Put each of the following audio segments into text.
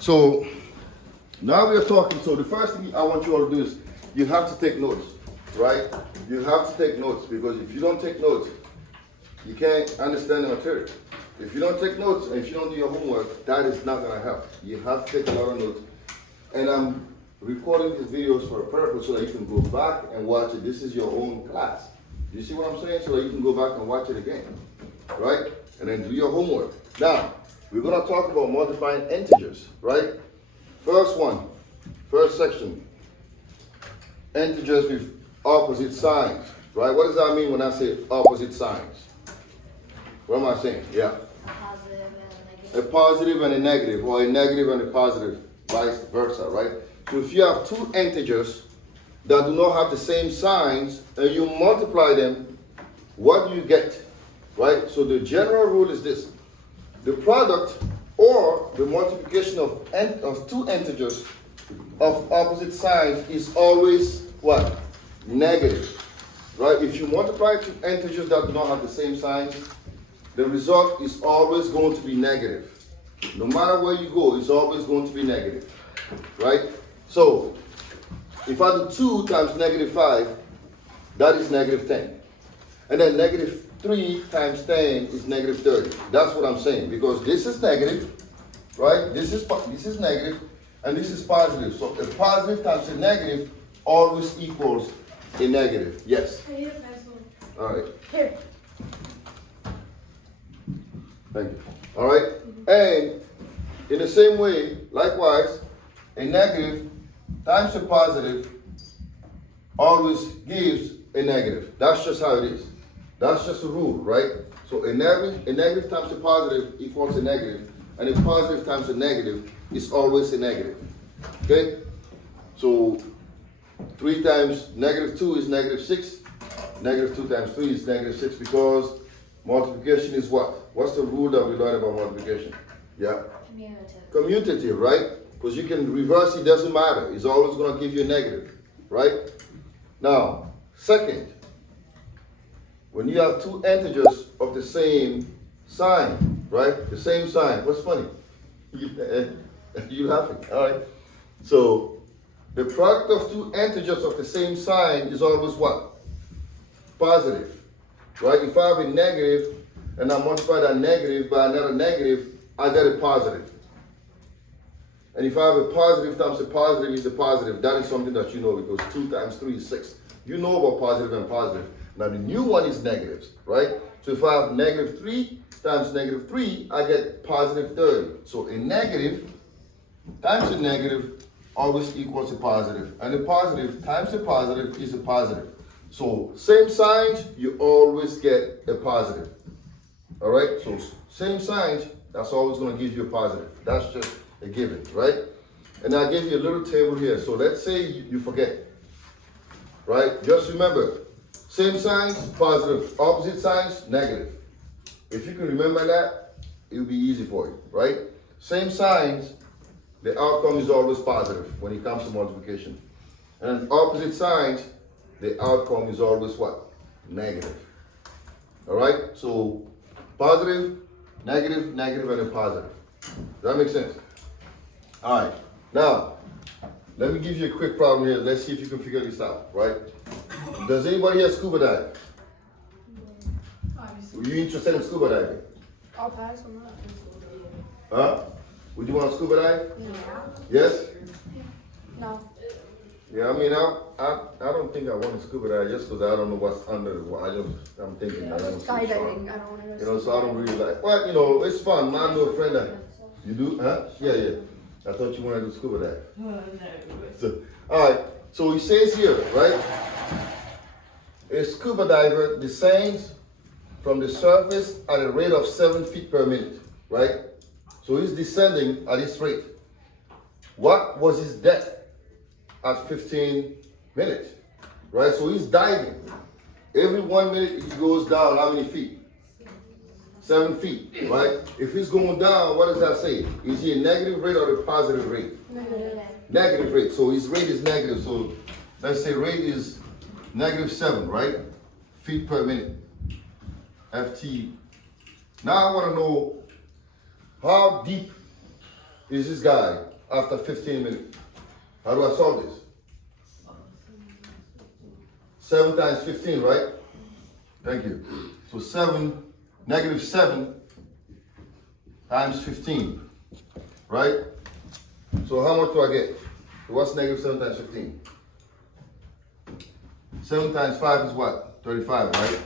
So now we are talking. So the first thing I want you all to do is you have to take notes, right? You have to take notes, because if you don't take notes, you can't understand the material. If you don't take notes and if you don't do your homework, that is not going to help. You have to take a lot of notes. And I'm recording these videos for a purpose so that you can go back and watch it. This is your own class. You see what I'm saying? So that you can go back and watch it again, right? And then do your homework. Now, we're going to talk about multiplying integers, right? First section, integers with opposite signs, right? What does that mean when I say opposite signs? What am I saying? Yeah. A positive and a negative, or a negative and a positive, vice versa, right? So if you have two integers that do not have the same signs and you multiply them, what do you get, right? So the general rule is this: the product or the multiplication of two integers of opposite signs is always what? Negative, right? If you multiply two integers that do not have the same signs, the result is always going to be negative. No matter where you go, it's always going to be negative, right? So, if I do 2 times negative 5, that is negative 10. And then negative 3 times 10 is negative 30. That's what I'm saying, because this is negative, right? This is negative, and this is positive. So, a positive times a negative always equals a negative. Yes? All right. Here. Thank you. All right. And in the same way, likewise, a negative times a positive always gives a negative. That's just how it is. That's just a rule, right? So a negative times a positive equals a negative, and a positive times a negative is always a negative. Okay? So 3 times negative 2 is negative 6. Negative 2 times 3 is negative 6, because multiplication is what? What's the rule that we learned about multiplication? Yeah? Commutative, right? Because you can reverse it, doesn't matter. It's always going to give you a negative, right? Now, second, when you have two integers of the same sign, right? The same sign. What's funny? You laughing, all right? So, the product of two integers of the same sign is always what? Positive. Right? If I have a negative and I multiply that negative by another negative, I get a positive. And if I have a positive times a positive is a positive, that is something that you know, because 2 times 3 is 6. You know about positive and positive. Now the new one is negatives, right? So if I have negative 3 times negative 3, I get positive 30. So a negative times a negative always equals a positive. And a positive times a positive is a positive. So same signs, you always get a positive. All right? So same signs, that's always going to give you a positive. That's just a given, right? And I gave you a little table here. So let's say you forget, right? Just remember, same signs, positive. Opposite signs, negative. If you can remember that, it'll be easy for you, right? Same signs, the outcome is always positive when it comes to multiplication. And opposite signs, the outcome is always what? Negative. All right? So positive, negative, negative, and a positive. Does that make sense? All right. Now, let me give you a quick problem here. Let's see if you can figure this out, right? Does anybody here scuba dive? Are you interested in scuba diving? I'll pass on that. Huh? Would you want to scuba dive? Yeah. Yes? No. Yeah, I mean, I don't think I want to scuba dive just because I don't know what's under the water. I'm thinking I don't see Skydiving. I don't want to go. You know, so I don't really like. Well, you know, it's fun. I know a friend that you do, huh? Yeah. I thought you wanted to scuba dive. No. So, all right. So he says here, right? A scuba diver descends from the surface at a rate of 7 feet per minute, right? So he's descending at this rate. What was his depth at 15 minutes, right? So he's diving. Every 1 minute he goes down how many feet? 7 feet, right? If he's going down, what does that say? Is he a negative rate or a positive rate? Negative. Negative rate. So his rate is negative. So let's say rate is -7, right? Feet per minute. FT. Now I want to know how deep is this guy after 15 minutes. How do I solve this? 7 times 15, right? Thank you. So 7, negative 7 times 15, right? So how much do I get? So what's negative 7 times 15? 7 times 5 is what? 35, right?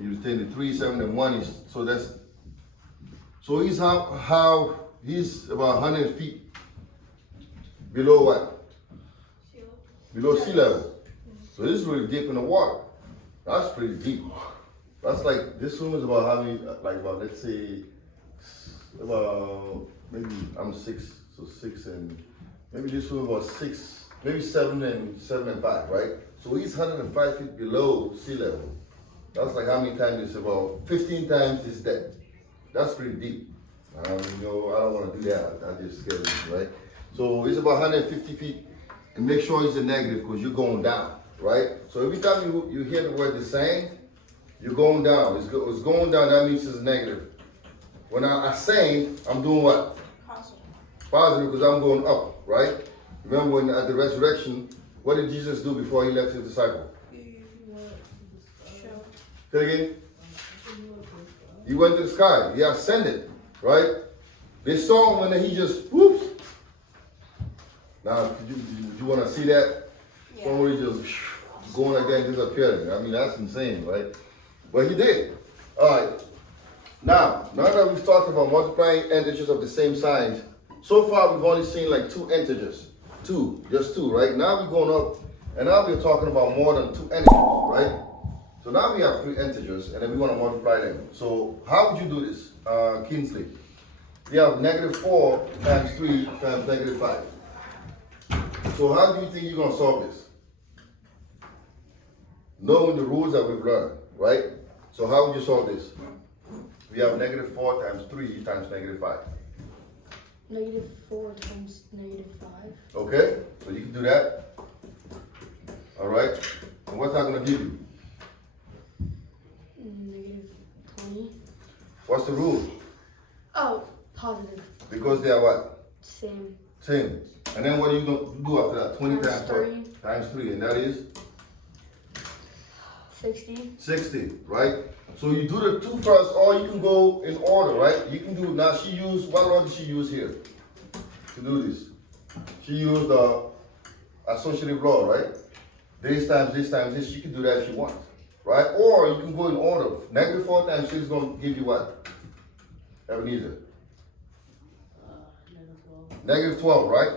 You take the 3, 7, and 1 is, so that's, so he's he's about 100 feet below what? Below sea level. So this is really deep in the water. That's pretty deep. That's like, this room is about how many, like about, let's say, about, maybe I'm 6, so 6 and, maybe this room about 6, maybe 7 and 5, right? So he's 105 feet below sea level. That's like how many times it's about 15 times his depth. That's pretty deep. You know, I don't want to do that. That just scares me, right? So it's about 150 feet, and make sure it's a negative because you're going down, right? So every time you hear the word descend, you're going down. It's going down. That means it's negative. When I ascend, I'm doing what? Positive, because I'm going up, right? Remember when at the resurrection, what did Jesus do before he left his disciples? Say it again. He went to the sky. He ascended, right? They saw him when he just whoops. Now, you want to see that? Yeah. Somebody just going like that and disappearing. I mean, that's insane, right? But he did. All right. Now that we've talked about multiplying integers of the same size, so far we've only seen like 2 integers. Just two, right? Now we're going up, and now we're talking about more than 2 integers, right? So now we have 3 integers, and then we want to multiply them. So how would you do this, Kingsley? We have negative 4 times 3 times negative 5. So how do you think you're going to solve this? Knowing the rules that we've learned, right? So how would you solve this? We have negative 4 times 3 times negative 5. Negative 4 times negative 5. Okay, so you can do that. All right. And what's that going to give you? Negative 20. What's the rule? Oh, positive. Because they are what? Same. Same. And then what are you going to do after that? 20 times 3. Times 3, and that is? 60. 60, right? So you do the 2 first, or you can go in order, right? You can do, now she used, what order did she use here to do this? She used the associative law, right? This times this, she can do that if she wants, right? Or you can go in order. Negative 4 times 6 is going to give you what? Ebenezer? Negative 12, right?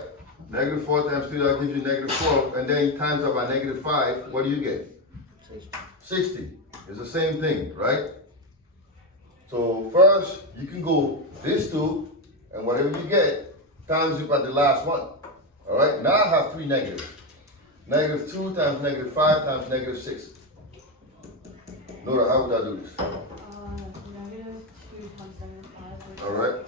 Negative 4 times 3, that gives you negative 12, and then times that by negative 5, what do you get? 60. It's the same thing, right? So first, you can go this 2, and whatever you get, times it by the last one. All right? Now I have 3 negatives. Negative 2 times negative 5 times negative 6. Nora, how would I do this? Negative 2 times negative 5. All right.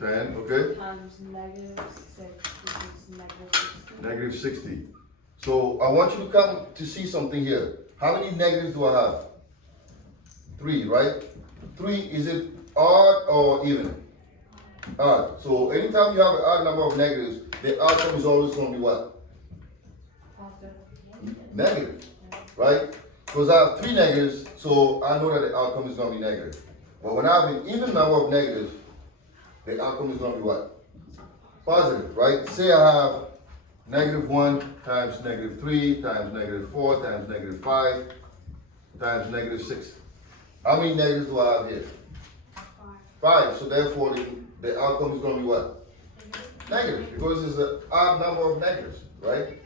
10, okay. Times negative 6, which is negative 60. Negative 60. So I want you to come to see something here. How many negatives do I have? 3, right? 3, is it odd or even? Odd. So anytime you have an odd number of negatives, the outcome is always going to be what? Negative, right? Because I have 3 negatives, so I know that the outcome is going to be negative. But when I have an even number of negatives, the outcome is going to be what? Positive, right? Say I have negative 1 times negative 3 times negative 4 times negative 5 times negative 6. How many negatives do I have here? 5. So therefore, the outcome is going to be what? Negative, because it's an odd number of negatives, right?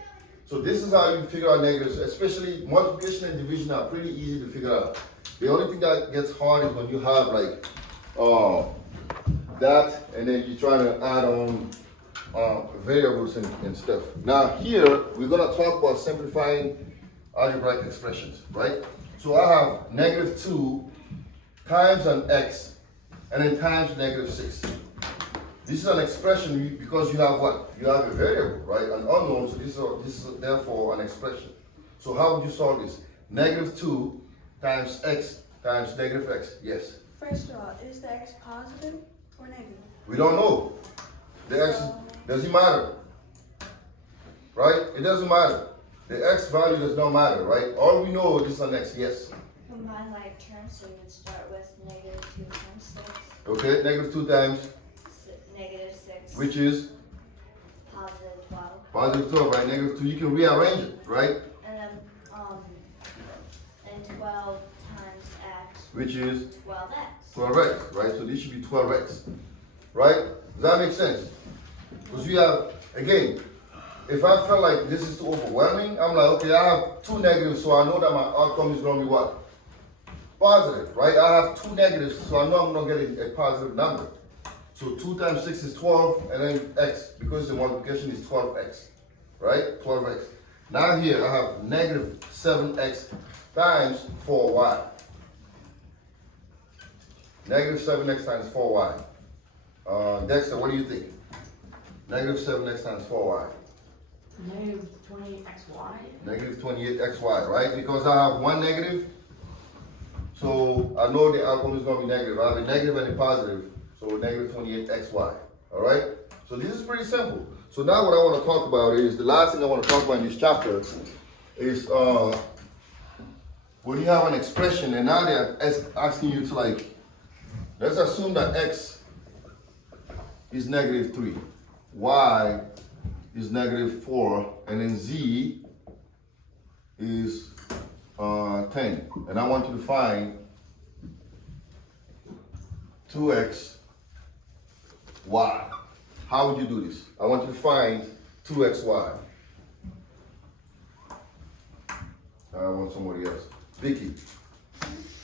So this is how you figure out negatives, especially multiplication and division are pretty easy to figure out. The only thing that gets hard is when you have like that, and then you try to add on variables and stuff. Now here, we're gonna talk about simplifying algebraic expressions, right? So I have negative 2 times an x, and then times negative 6. This is an expression because you have what? You have a variable, right? An unknown, so this is therefore an expression. So how would you solve this? Negative 2 times x times negative x, yes? First of all, is the x positive or negative? We don't know. The x doesn't matter, right? It doesn't matter. The x value does not matter, right? All we know is an x, yes. Combine like terms, so you would start with negative 2 times 6. Okay, negative 2 times, Negative 6. which is Positive 12. positive 12, right? Negative 2, you can rearrange it, right? And then, and 12 times x, Which is 12x. 12x, right? So this should be 12x, right? Does that make sense? Because we have, again, if I felt like this is too overwhelming, I'm like, okay, I have 2 negatives, so I know that my outcome is going to be what? Positive, right? I have 2 negatives, so I know I'm not getting a positive number. So 2 times 6 is 12, and then x, because the multiplication is 12x, right? 12x. Now here, I have negative 7x times 4y. Negative 7x times 4y. Dexter, what do you think? Negative 7x times 4y. Negative 28xy. Negative 28xy, right? Because I have one negative, so I know the outcome is going to be negative. I have a negative and a positive, so negative 28xy, all right? So this is pretty simple. So now what I want to talk about is, the last thing I want to talk about in this chapter is when you have an expression and now they're asking you to, like, let's assume that x is negative 3, y is negative 4, and then z is 10. And I want you to find 2x, y. How would you do this? I want you to find 2xy. I want somebody else. Vicky.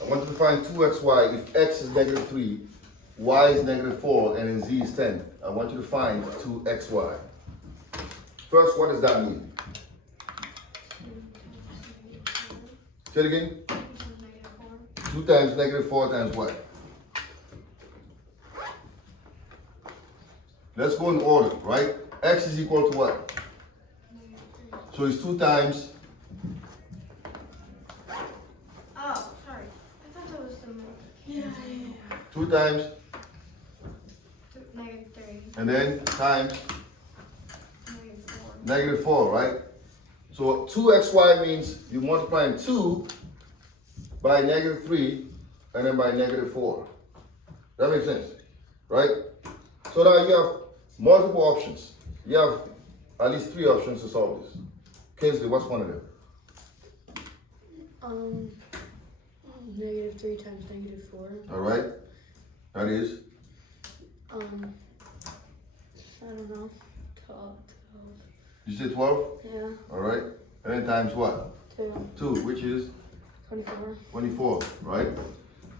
I want you to find 2xy if x is negative 3, y is negative 4, and then z is 10. I want you to find 2xy. First, what does that mean? Say it again. 2 times negative 4 times what? Let's go in order, right? X is equal to what? So it's 2 times. Oh, sorry. I thought that was the more. Yeah. 2 times, Negative 3. and then times Negative 4. negative 4, right? So 2xy means you multiply 2 by negative 3 and then by negative 4. That makes sense, right? So now you have multiple options. You have at least 3 options to solve this. Kingsley, what's one of them? Negative 3 times negative 4. All right. That is? I don't know. 12. You said 12? Yeah. All right. And then times what? 2. 2, which is? 24. 24, right?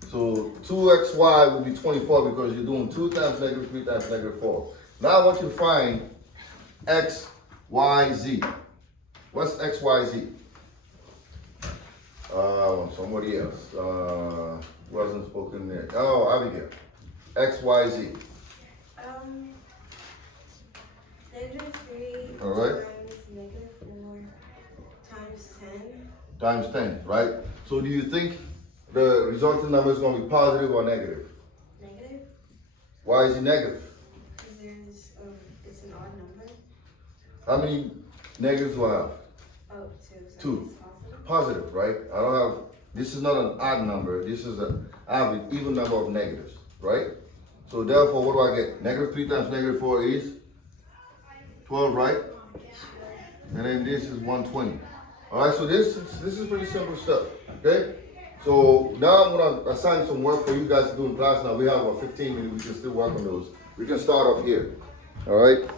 So 2xy will be 24 because you're doing 2 times negative 3 times negative 4. Now I want you to find x, y, z. What's x, y, z? Somebody else. Wasn't spoken there. Oh, Abigail. X, y, z. Negative 3 All right. times negative 4 times 10. Times 10, right? So do you think the resulting number is going to be positive or negative? Negative? Why is it negative? Because it's an odd number. How many negatives do I have? Oh, 2. So 2. it's positive. Positive, right? I don't have, this is not an odd number. This is I have an even number of negatives, right? So therefore, what do I get? Negative 3 times negative 4 is 12, right? And then this is 120. All right, so this is pretty simple stuff, okay? So now I'm gonna assign some work for you guys to do in class. Now we have about 15 minutes. We can still work on those. We can start off here, all right?